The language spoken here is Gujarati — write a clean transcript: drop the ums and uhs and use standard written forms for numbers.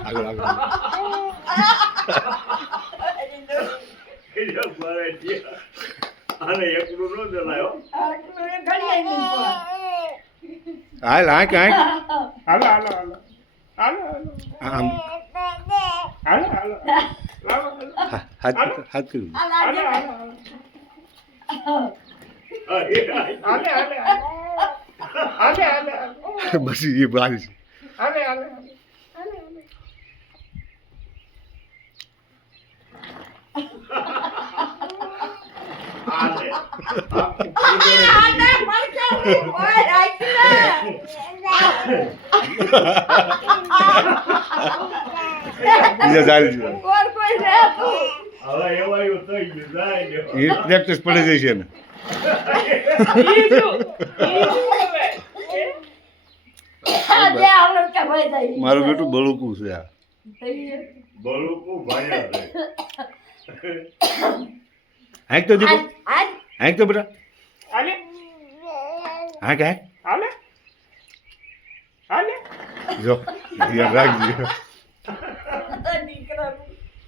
આગળ આગળ આને એકલું ન જલાયો હાલ હાંક હાંક હાલો હાલો હાલો હાલો આમ હાલો હાલો હાથ હાથ કર્યું હાલો હાલો હાલે હાલે હાલે હાલે બસ એ બાર છે હાલે હાલે બીજા ચાલી છે હવે એવાયું થઈ ગયું જાય એ પ્રેક્ટિસ પડી જશે ને મારું બેટું બળુકું છે આ બલુકું ભાયા છે હાંક તો દીકરો હાંક તો બેટા હાલે હાંક હાંક હાલે હાલે જો યાદ રાખજો